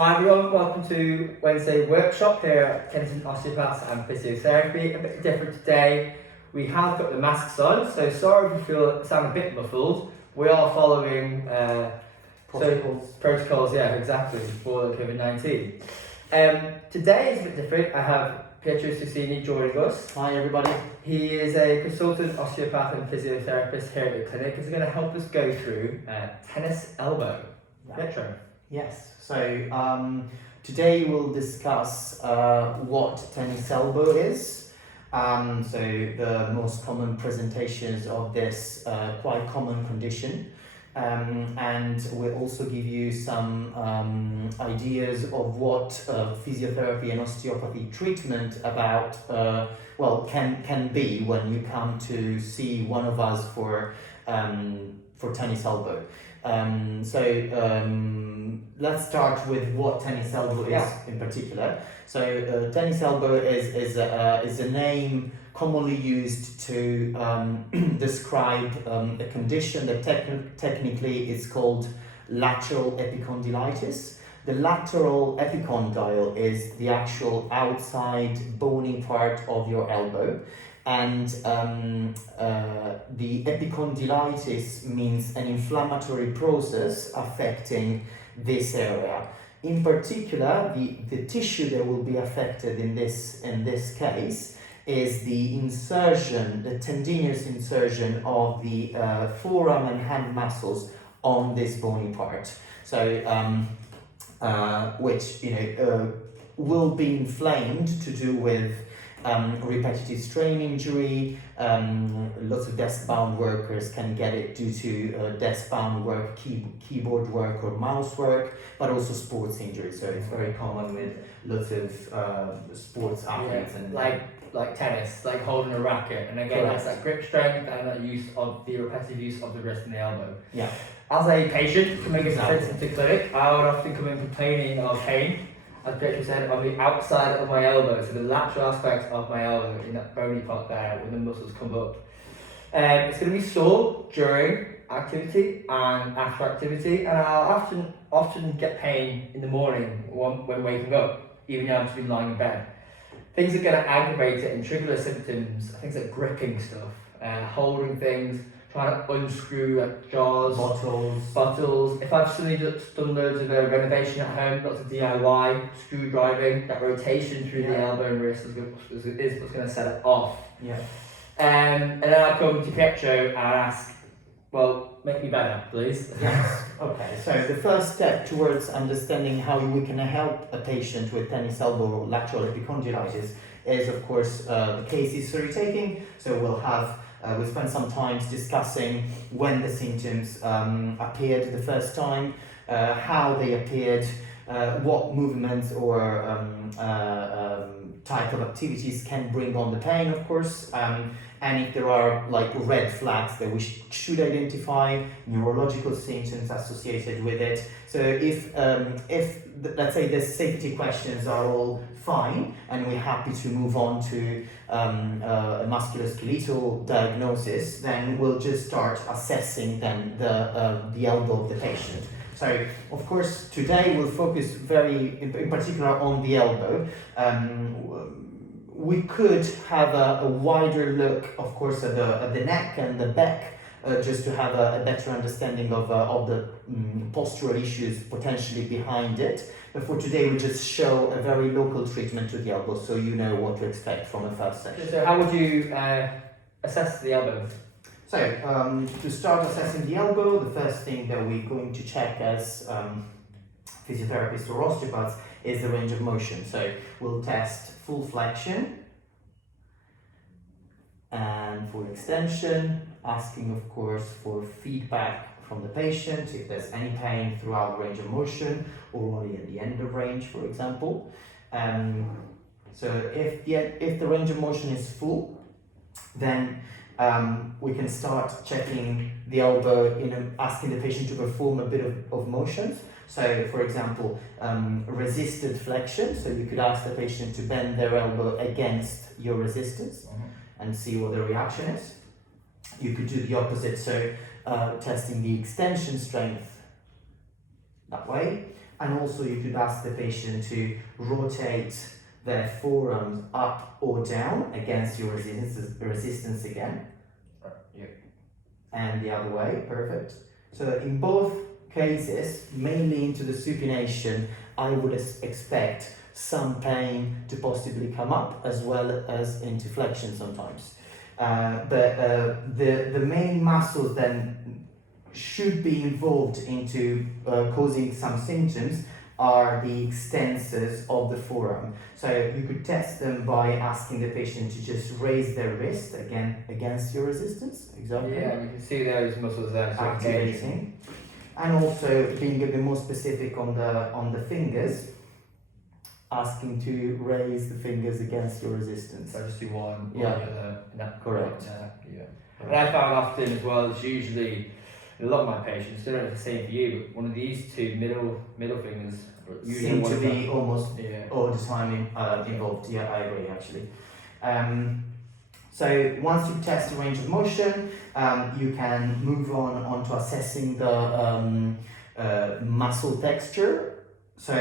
Hi everyone, welcome to Wednesday workshop here at Kensington Osteopaths and Physiotherapy. A bit different today. We have got the masks on, so sorry if you sound a bit muffled. We are following protocols, yeah, exactly, for the COVID-19. Today is a bit different. I have Pietro Susini joining us. Hi everybody. He is a consultant osteopath and physiotherapist here at the clinic. He's going to help us go through tennis elbow. Pietro. Yes, so today we'll discuss what tennis elbow is. So the most common presentations of this quite common condition. And we'll also give you some ideas of what physiotherapy and osteopathy treatment about can be when you come to see one of us for tennis elbow. Let's start with what tennis elbow is in particular. So tennis elbow is a name commonly used to describe a condition that technically is called lateral epicondylitis. The lateral epicondyle is the actual outside bony part of your elbow, and the epicondylitis means an inflammatory process affecting this area. In particular, the tissue that will be affected in this case is the insertion, the tendinous insertion of the forearm and hand muscles on this bony part. So, which will be inflamed to do with repetitive strain injury. Lots of desk-bound workers can get it due to desk-bound work, keyboard work or mouse work, but also sports injuries. So it's very common with lots of sports athletes and like tennis, like holding a racket, and again that's that grip strength and that use of the repetitive use of the wrist and the elbow. Yeah. As a patient coming into clinic, I would often come in complaining of pain, as Pietro said, on the outside of my elbow, so the lateral aspect of my elbow, in that bony part there, when the muscles come up. It's going to be sore during activity and after activity, and I'll often get pain in the morning when waking up, even though I've just been lying in bed. Things that are going to aggravate it and trigger the symptoms, things like gripping stuff, holding things, trying to unscrew like jars, bottles. If I've suddenly just done loads of renovation at home, lots of DIY, screwdriving, that rotation through the elbow and wrist is what's going to set it off. Yeah. And then I come to Pietro and ask, well, make me better, please. Yes. Okay. So the first step towards understanding how we can help a patient with tennis elbow or lateral epicondylitis is, of course, the case history taking. So we'll spend some time discussing when the symptoms appeared the first time, how they appeared, what movements or type of activities can bring on the pain, of course, and if there are like red flags that we should identify, neurological symptoms associated with it. So if let's say the safety questions are all fine and we're happy to move on to a musculoskeletal diagnosis, then we'll just start assessing then the elbow of the patient. So, of course, today we'll focus in particular on the elbow. We could have a wider look, of course, at the neck and the back, just to have a better understanding of the postural issues potentially behind it. But for today, we'll just show a very local treatment to the elbow, so you know what to expect from a first session. So how would you assess the elbow? So, to start assessing the elbow, the first thing that we're going to check as physiotherapists or osteopaths is the range of motion. So, we'll test full flexion and full extension, asking, of course, for feedback from the patient if there's any pain throughout the range of motion or only at the end of range, for example. So, if the range of motion is full, then we can start checking the elbow, asking the patient to perform a bit of motions. So, for example, resisted flexion. So you could ask the patient to bend their elbow against your resistance and see what the reaction is. You could do the opposite, so testing the extension strength that way. and also you could ask the patient to rotate their forearms up or down against your resistance again. Yeah. And the other way, perfect. So in both cases, mainly into the supination, I would expect some pain to possibly come up as well as into flexion sometimes. The main muscles then should be involved into causing some symptoms are the extensors of the forearm. So you could test them by asking the patient to just raise their wrist again against your resistance. Exactly. Yeah, you can see those muscles there. So Activating. And also being a bit more specific on the fingers, asking to raise the fingers against your resistance. So just do one or Yeah. the other. Correct. Yeah. And I found often as well, it's usually a lot of my patients, don't know if it's the same for you, but one of these two middle fingers usually Seem one to of be them. almost Yeah. all the time involved. Yeah, I agree actually. So once you test the range of motion, you can move on to assessing the muscle texture. So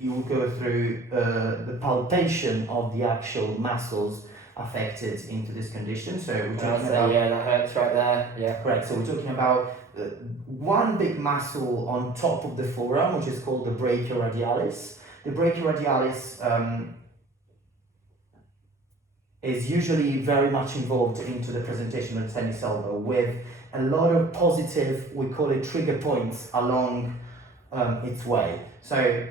you will go through the palpation of the actual muscles affected into this condition. So we're talking about, yeah, that hurts right there. Yeah. correct. So we're talking about one big muscle on top of the forearm, which is called the brachioradialis. The brachioradialis is usually very much involved into the presentation of the tennis elbow with a lot of positive, we call it trigger points along its way. So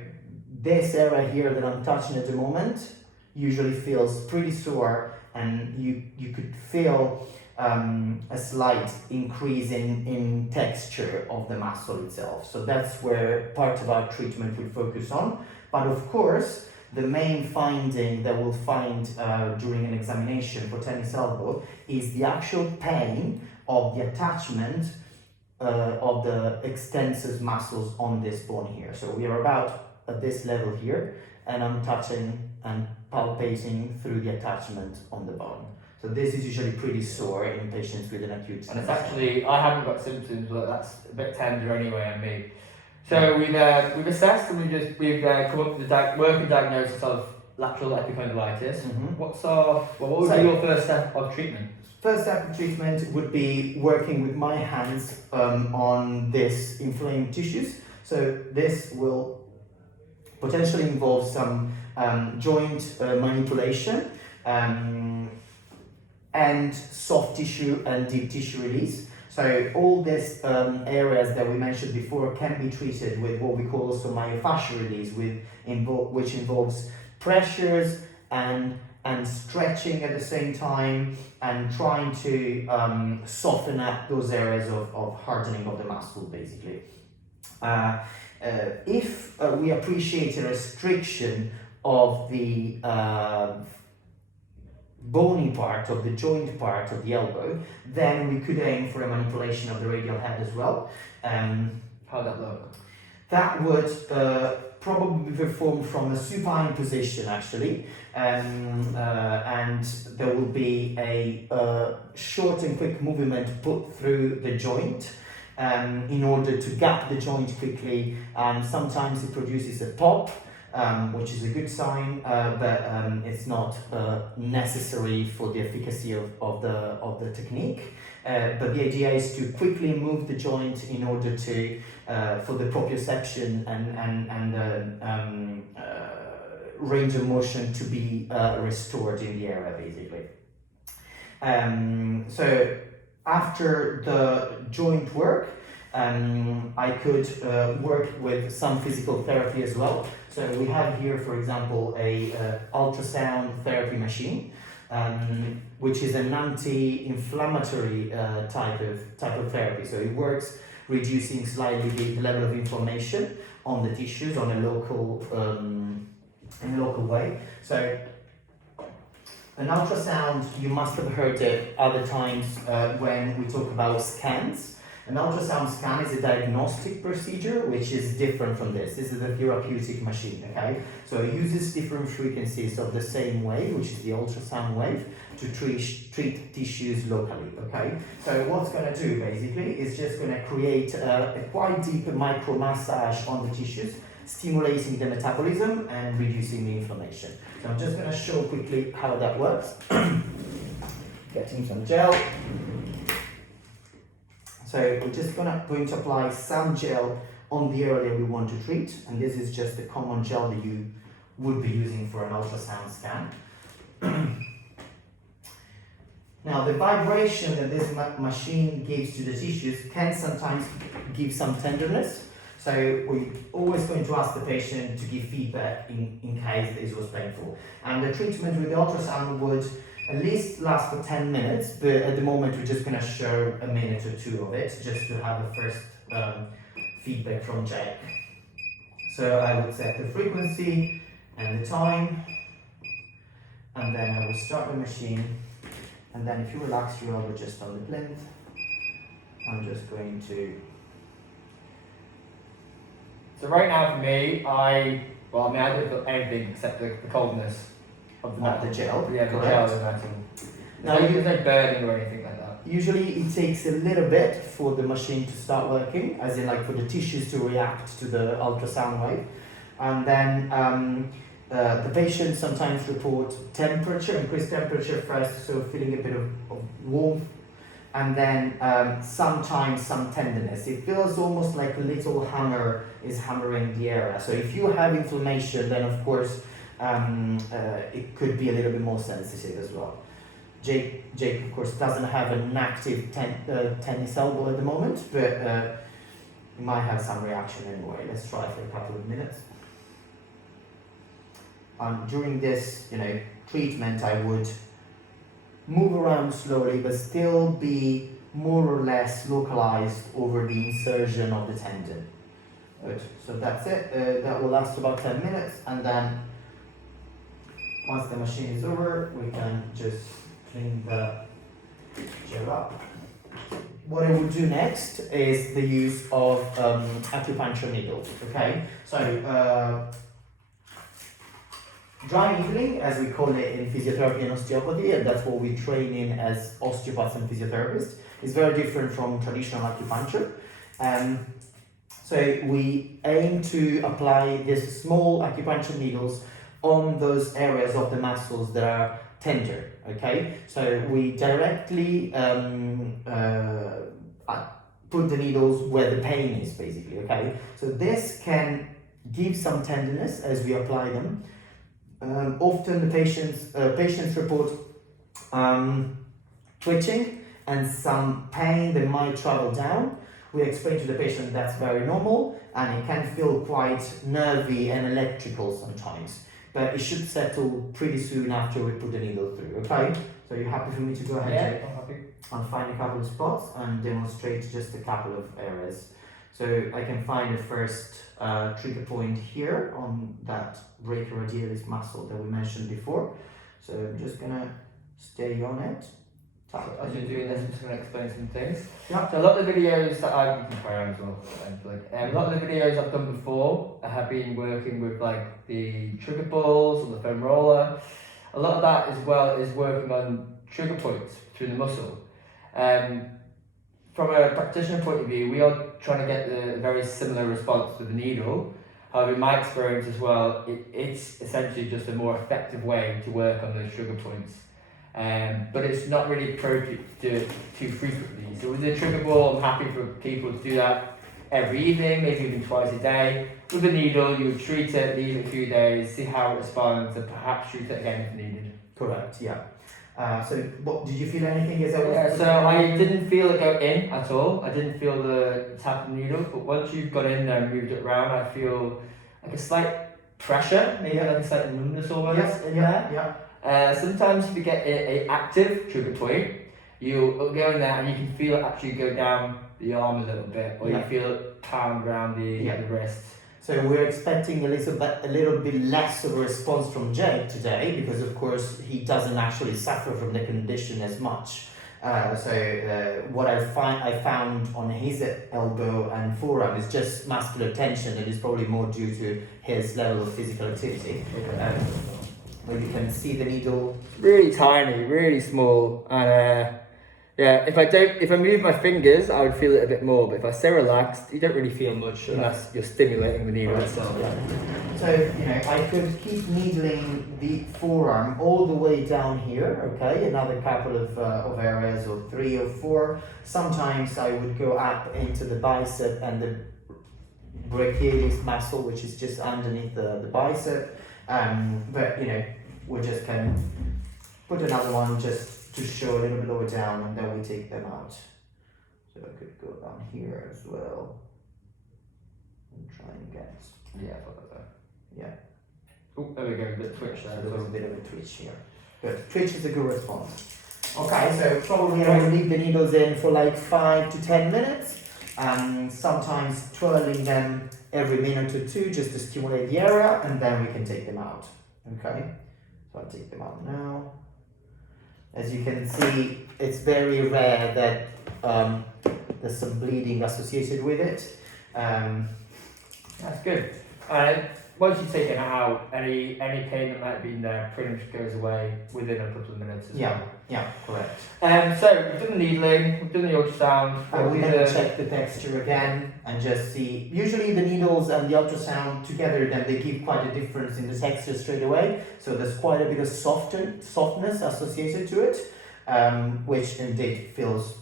this area here that I'm touching at the moment usually feels pretty sore, and you could feel a slight increase in texture of the muscle itself. So that's where part of our treatment will focus on. But of course, the main finding that we'll find during an examination for tennis elbow is the actual pain of the attachment of the extensors muscles on this bone here. So we are about at this level here, and I'm touching and palpating through the attachment on the bone. So this is usually pretty sore in patients with an acute. And it's actually, I haven't got symptoms, but that's a bit tender anyway on me. So we've assessed and we've come up with the working diagnosis of lateral epicondylitis. Mhm. What would be your first step of treatment? First step of treatment would be working with my hands on this inflamed tissues. So this will potentially involve some joint manipulation and soft tissue and deep tissue release. So all these areas that we mentioned before can be treated with what we call also myofascial release, which involves pressures and stretching at the same time, and trying to soften up those areas of hardening of the muscle, basically. If we appreciate a restriction of the bony part, of the joint part of the elbow, then we could aim for a manipulation of the radial head as well. How'd that look? That would probably be performed from a supine position, actually, and there will be a short and quick movement put through the joint in order to gap the joint quickly. Sometimes it produces a pop, which is a good sign, but it's not necessary for the efficacy of the technique. But the idea is to quickly move the joint in order to for the proprioception and range of motion to be restored in the area, basically. So after the joint work, I could work with some physical therapy as well. So we have here, for example, a ultrasound therapy machine, which is an anti-inflammatory type of therapy. So it works reducing slightly the level of inflammation on the tissues on a local in a local way. So an ultrasound, you must have heard it other times when we talk about scans. An ultrasound scan is a diagnostic procedure which is different from this. This is a therapeutic machine, okay? So it uses different frequencies of the same wave, which is the ultrasound wave, to treat tissues locally, okay? So what's going to do basically is just going to create a quite deep micro massage on the tissues. stimulating the metabolism and reducing the inflammation. So I'm just going to show quickly how that works. Getting some gel. So we're just going to apply some gel on the area we want to treat, and this is just the common gel that you would be using for an ultrasound scan. Now, the vibration that this machine gives to the tissues can sometimes give some tenderness. So we're always going to ask the patient to give feedback in case this was painful. And the treatment with the ultrasound would at least last for 10 minutes, but at the moment we're just going to show a minute or two of it, just to have a first feedback from Jake. So I would set the frequency and the time, and then I will start the machine. And then if you relax your elbow just on the plinth, I'm just going to... So right now for me, I don't feel anything except the coldness of the metal. The gel? Yeah, the correct. gel of the metal. Now, There's no burning or anything like that. Usually it takes a little bit for the machine to start working, as in like for the tissues to react to the ultrasound wave. And then the patients sometimes report temperature, increased temperature first, so feeling a bit of warmth, and then sometimes some tenderness. It feels almost like a little hammer is hammering the area. So if you have inflammation, then of course it could be a little bit more sensitive as well. Jake of course doesn't have an active tennis elbow at the moment, but he might have some reaction anyway. Let's try for a couple of minutes. During this, treatment, I would move around slowly, but still be more or less localized over the insertion of the tendon. Good. So that's it. That will last about 10 minutes, and then once the machine is over, we can just clean the gel up. What I will do next is the use of acupuncture needles. Okay, so. Dry needling, as we call it in physiotherapy and osteopathy, and that's what we train in as osteopaths and physiotherapists, is very different from traditional acupuncture. So we aim to apply these small acupuncture needles on those areas of the muscles that are tender. Okay, so we directly put the needles where the pain is, basically. Okay, so this can give some tenderness as we apply them. Often the patients report twitching and some pain that might travel down. We explain to the patient that's very normal, and it can feel quite nervy and electrical sometimes, but it should settle pretty soon after we put the needle through. Okay, so you're happy for me to go ahead? Yeah, I'm happy. I'll find a couple of spots and demonstrate just a couple of areas. So I can find the first trigger point here on that brachioradialis muscle that we mentioned before. So I'm just gonna stay on it. As you're doing this, I'm just going to explain some things. Yeah. So a lot of the videos that I've a lot of the videos I've done before have been working with like the trigger balls or the foam roller. A lot of that as well is working on trigger points through the muscle. From a practitioner point of view, we are trying to get the very similar response to the needle. However, in my experience as well, it's essentially just a more effective way to work on those trigger points. But it's not really appropriate to do it too frequently. So with the trigger ball, I'm happy for people to do that every evening, maybe even twice a day. With the needle, you would treat it, leave it a few days, see how it responds, and perhaps treat it again if needed. Correct, yeah. So what, did you feel anything as I was... So I didn't feel it go in at all. I didn't feel the tap of the needle, but once you've got in there and moved it around, I feel like a slight pressure, maybe like a slight numbness almost in there. Yeah. Sometimes if you get a active trigger point, you'll go in there and you can feel it actually go down the arm a little bit, or you feel it pound around the wrist. So we're expecting a little bit less of a response from Jake today, because of course he doesn't actually suffer from the condition as much. What I found on his elbow and forearm is just muscular tension that is probably more due to his level of physical activity. Where you can see the needle. Really tiny, really small, and Yeah, if I move my fingers, I would feel it a bit more. But if I stay relaxed, you don't really feel much unless you're stimulating the needle itself. Yeah. So, I could keep needling the forearm all the way down here, okay? Another couple of areas, or 3 or 4. Sometimes I would go up into the bicep and the brachialis muscle, which is just underneath the bicep. But, we just can put another one just to show a little bit lower down, and then we take them out. So I could go down here as well and try and get. Yeah, I thought that. Yeah. Oh, there we go, a bit twitch there. There was a bit of a twitch here. Good. Twitch is a good response. Okay, so probably I will leave the needles in for like 5 to 10 minutes. Sometimes twirling them every minute or 2 just to stimulate the area, and then we can take them out. Okay, so I'll take them out now. As you can see, it's very rare that there's some bleeding associated with it. That's good. Once you take it out, any pain that might be in there pretty much goes away within a couple of minutes as well. Yeah, correct. So we've done the needling, we've done the ultrasound. I will then check the texture again and just see. Usually the needles and the ultrasound together, then they give quite a difference in the texture straight away. So there's quite a bit of softness associated to it, which indeed feels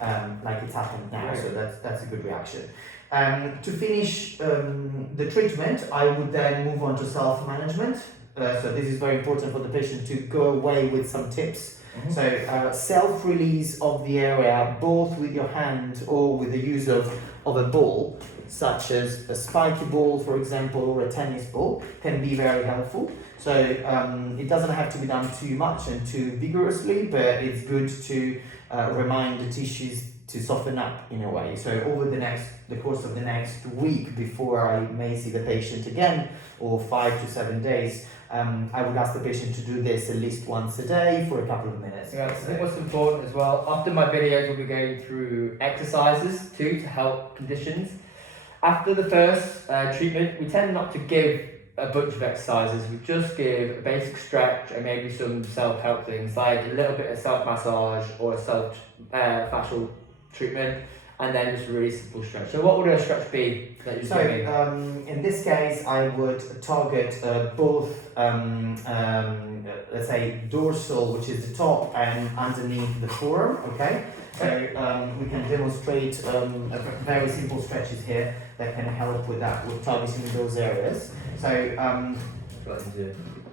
like it's happened now. So that's a good reaction. To finish the treatment, I would then move on to self-management. So this is very important for the patient to go away with some tips. Mm-hmm. So self-release of the area, both with your hand or with the use of a ball, such as a spiky ball, for example, or a tennis ball, can be very helpful. So it doesn't have to be done too much and too vigorously, but it's good to remind the tissues to soften up in a way. So over the course of the next week, before I may see the patient again, or 5 to 7 days, I would ask the patient to do this at least once a day for a couple of minutes. Yeah, I think what's important as well, often my videos will be going through exercises too to help conditions. After the first treatment, we tend not to give a bunch of exercises. We just give a basic stretch and maybe some self-help things like a little bit of self-massage or a self-fascial treatment, and then just a really simple stretch. So what would a stretch be that you're doing? In this case, I would target both, let's say, dorsal, which is the top, and underneath the forearm, okay? So we can demonstrate very simple stretches here that can help with that, with targeting those areas. So,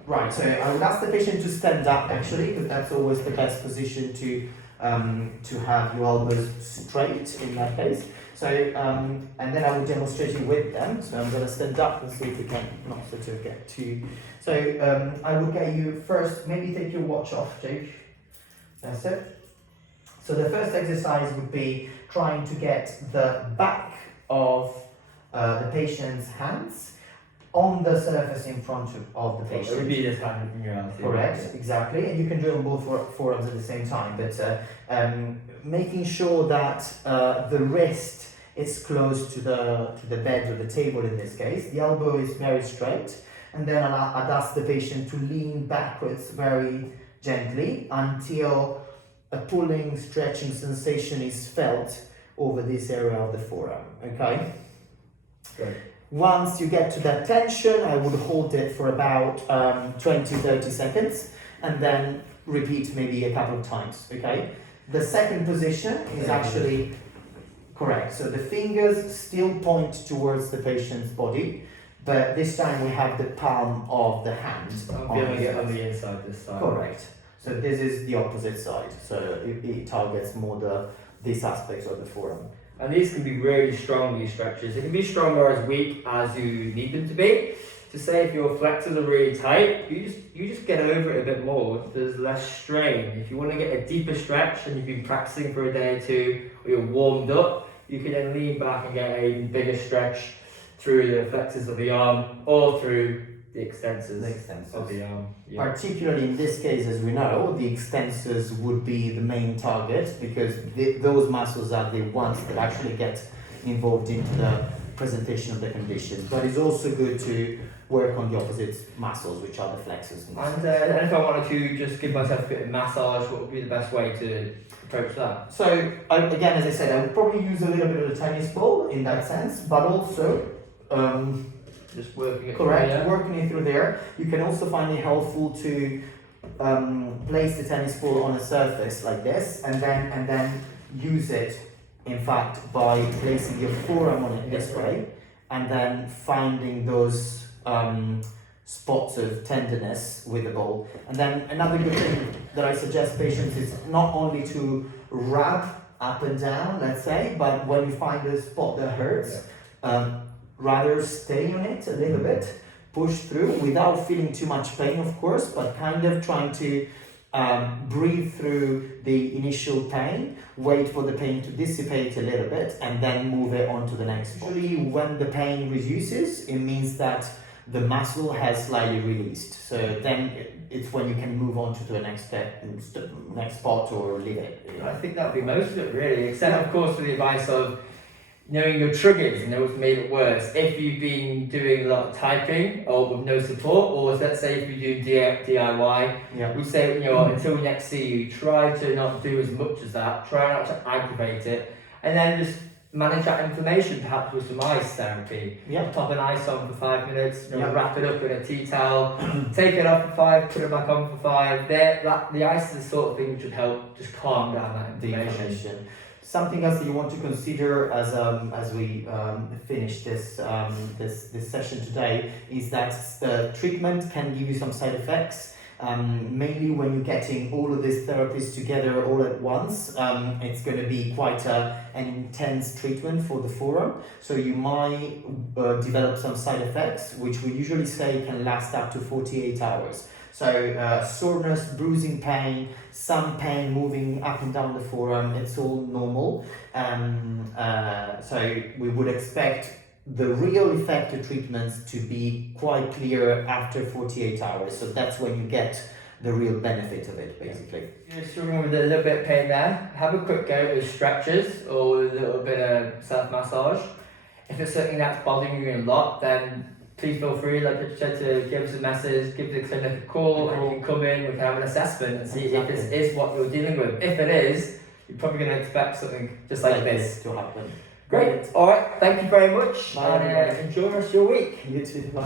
right, so I would ask the patient to stand up actually, because that's always the best position to have your elbows straight in that case. So, and then I will demonstrate it with them. So I'm going to stand up and see if we can not sort of get too. So I will get you first, maybe take your watch off, Jake. That's it. So the first exercise would be trying to get the back of the patient's hands on the surface in front of the patient. It would be this hand in your arm. Correct, exactly. And you can do it on both forearms at the same time, but making sure that the wrist is close to the bed or the table in this case. The elbow is very straight, and then I'd ask the patient to lean backwards very gently until a pulling, stretching sensation is felt over this area of the forearm, okay? Good. Once you get to that tension, I would hold it for about 20-30 seconds and then repeat maybe a couple of times, okay? The second position is actually correct. So the fingers still point towards the patient's body, but this time we have the palm of the hand. I'm feeling it on the inside this side. Correct. So this is the opposite side. So it targets more this aspect of the forearm. And these can be really strong, these stretches. They can be strong or as weak as you need them to be. To say if your flexors are really tight, you just get over it a bit more. There's less strain. If you want to get a deeper stretch and you've been practicing for a day or two, or you're warmed up, you can then lean back and get a bigger stretch through the flexors of the arm or through the extensors of the arm. Yeah. Particularly in this case, as we know, the extensors would be the main target because those muscles are the ones that actually get involved into the presentation of the condition. But it's also good to work on the opposite muscles, which are the flexors. And if I wanted to just give myself a bit of massage, what would be the best way to approach that? So again, as I said, I would probably use a little bit of a tennis ball in that sense, but also just working it correct, through, yeah? working it through there. You can also find it helpful to place the tennis ball on a surface like this, and then use it, in fact, by placing your forearm on it this way, and then finding those spots of tenderness with the ball. And then another good thing that I suggest patients is not only to rub up and down, let's say, but when you find a spot that hurts, rather stay on it a little bit, push through without feeling too much pain, of course, but kind of trying to breathe through the initial pain, wait for the pain to dissipate a little bit, and then move it on to the next spot. Usually when the pain reduces, it means that the muscle has slightly released. So then it's when you can move on to the next step, next spot, or leave it. I think that would be most of it, really, except of course with the advice of knowing your triggers and know what's made it worse. If you've been doing a lot of typing or with no support, or let's say if you do DIY, we say, until we next see you, try to not do as much as that, try not to aggravate it, and then just manage that inflammation, perhaps with some ice therapy. Pop an ice on for 5 minutes, wrap it up in a tea towel, take it off for 5, put it back on for 5. The ice is the sort of thing which would help just calm down that inflammation. Something else that you want to consider as we finish this session today is that treatment can give you some side effects. Mainly when you're getting all of these therapies together all at once, it's going to be quite an intense treatment for the forearm. So you might develop some side effects, which we usually say can last up to 48 hours. So soreness, bruising pain, some pain moving up and down the forearm, it's all normal. So we would expect the real effective treatments to be quite clear after 48 hours. So that's when you get the real benefit of it, basically. If you're struggling with a little bit of pain there, have a quick go with stretches or with a little bit of self-massage. If it's something that's bothering you a lot, then please feel free, like Richard said, to give us a message, give the clinic a call, and you can come in, we can have an assessment and see if this is what you're dealing with. If it is, you're probably going to expect something just like this to happen. Great. All right. Thank you very much. Bye, and enjoy the rest of your week. You too. Bye.